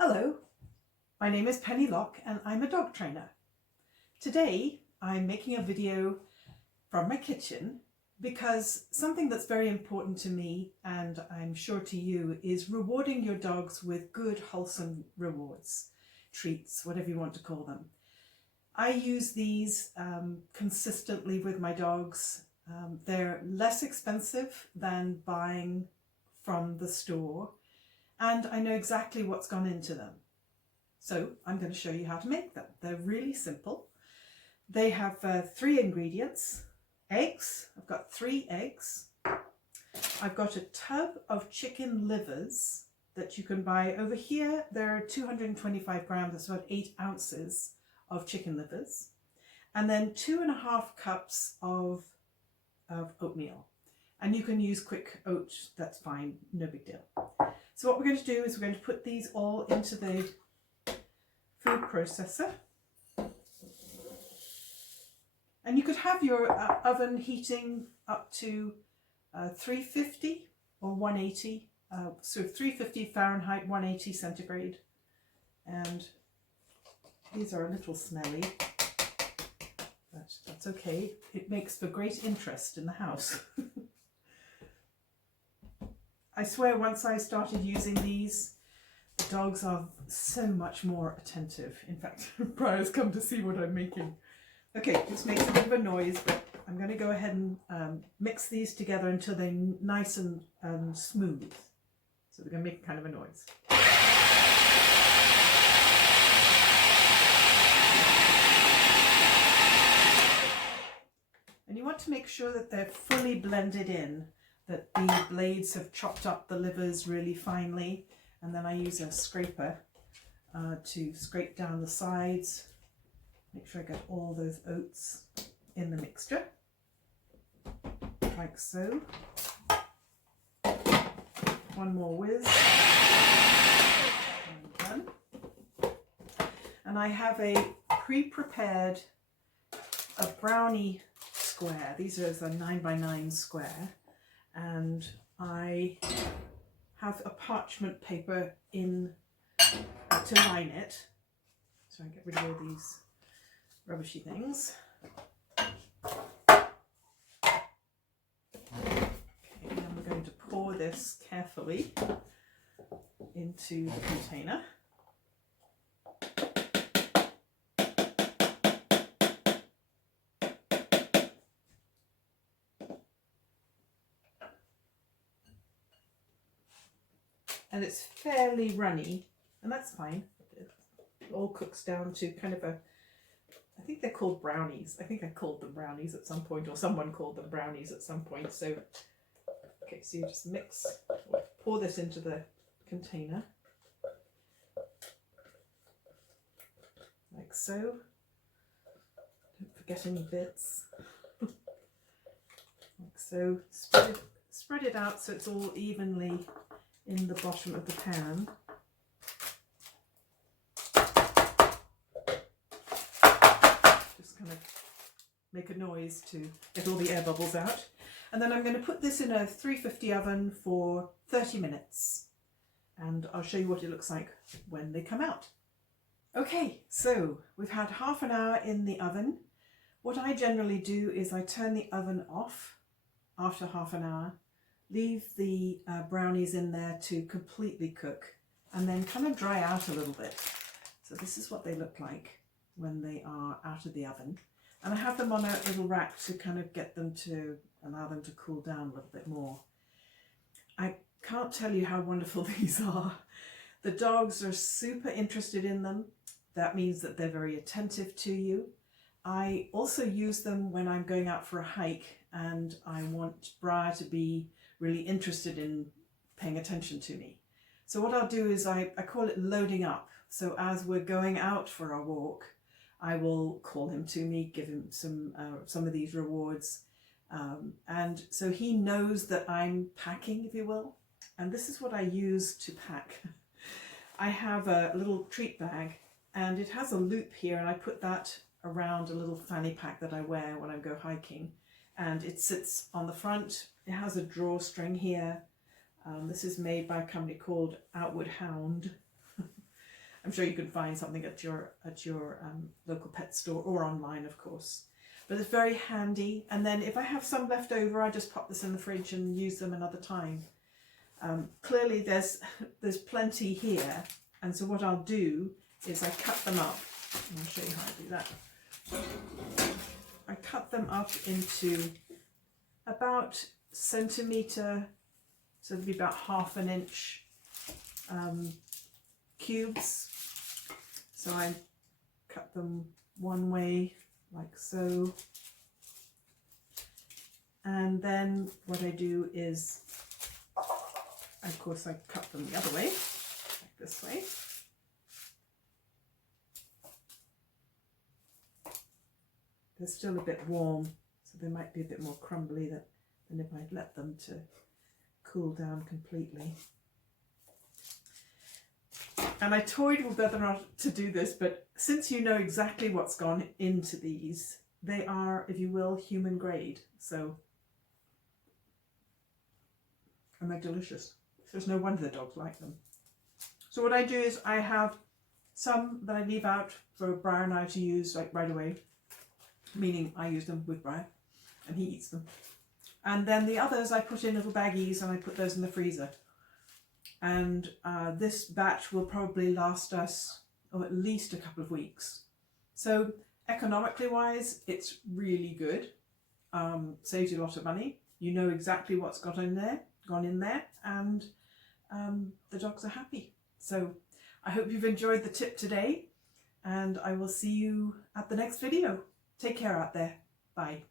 Hello, my name is Penny Locke and I'm a dog trainer. Today I'm making a video from my kitchen because something that's very important to me, and I'm sure to you, is rewarding your dogs with good, wholesome rewards, treats, whatever you want to call them. I use these consistently with my dogs. They're less expensive than buying from the store, and I know exactly what's gone into them. So I'm going to show you how to make them. They're really simple. They have 3 ingredients. Eggs. I've got 3 eggs. I've got a tub of chicken livers that you can buy. Over here there are 225 grams, that's about 8 ounces of chicken livers. And then 2.5 cups of oatmeal. And you can use quick oat, that's fine, no big deal. So what we're going to do is we're going to put these all into the food processor. And you could have your oven heating up to 350 or 180, so 350 Fahrenheit, 180 centigrade. And these are a little smelly, but that's okay. It makes for great interest in the house. I swear once I started using these, the dogs are so much more attentive. In fact, Briar's come to see what I'm making. Okay, this makes a bit of a noise, but I'm going to go ahead and mix these together until they're nice and smooth. So they're going to make kind of a noise. And you want to make sure that they're fully blended in, that the blades have chopped up the livers really finely, and then I use a scraper to scrape down the sides, make sure I get all those oats in the mixture, like so. One more whiz, and done. And I have a pre-prepared brownie square. These are a 9x9 square. And I have a parchment paper in to line it. So I get rid of all these rubbishy things. Okay, and I'm going to pour this carefully into the container. And it's fairly runny, and that's fine. It all cooks down to kind of I think they're called brownies. I think I called them brownies at some point, or someone called them brownies at some point. So, okay, so you just mix, or pour this into the container, like so. Don't forget any bits. Like so. Spread it out so it's all evenly in the bottom of the pan. Just kind of make a noise to get all the air bubbles out. And then I'm going to put this in a 350 oven for 30 minutes. And I'll show you what it looks like when they come out. Okay, so we've had half an hour in the oven. What I generally do is I turn the oven off after half an hour, leave the brownies in there to completely cook, and then kind of dry out a little bit. So this is what they look like when they are out of the oven. And I have them on a little rack to kind of get them to allow them to cool down a little bit more. I can't tell you how wonderful these are. The dogs are super interested in them. That means that they're very attentive to you. I also use them when I'm going out for a hike and I want Briar to be really interested in paying attention to me. So what I'll do is I call it loading up. So as we're going out for our walk, I will call him to me, give him some of these rewards. And so he knows that I'm packing, if you will. And this is what I use to pack. I have a little treat bag, and it has a loop here, and I put that around a little fanny pack that I wear when I go hiking. And it sits on the front. It has a drawstring here. This is made by a company called Outward Hound. I'm sure you can find something at your local pet store or online, of course. But it's very handy. And then if I have some left over, I just pop this in the fridge and use them another time. Clearly there's plenty here, and so what I'll do is I cut them up. I'll show you how I do that. I cut them up into about centimetre, so it'll be about 1/2 inch cubes. So I cut them one way like so, and then what I do is, of course, I cut them the other way, like this way. They're still a bit warm, so they might be a bit more crumbly than if I'd let them to cool down completely. And I toyed with whether or not to do this, but since you know exactly what's gone into these, they are, if you will, human grade. So, and they're delicious. There's no wonder the dogs like them. So what I do is I have some that I leave out for Brian and I to use like right away, meaning I use them with Brian and he eats them. And then the others I put in little baggies and I put those in the freezer. And this batch will probably last us at least a couple of weeks. So economically wise, it's really good. Saves you a lot of money. You know exactly what's gone in there, and the dogs are happy. So I hope you've enjoyed the tip today, and I will see you at the next video. Take care out there. Bye.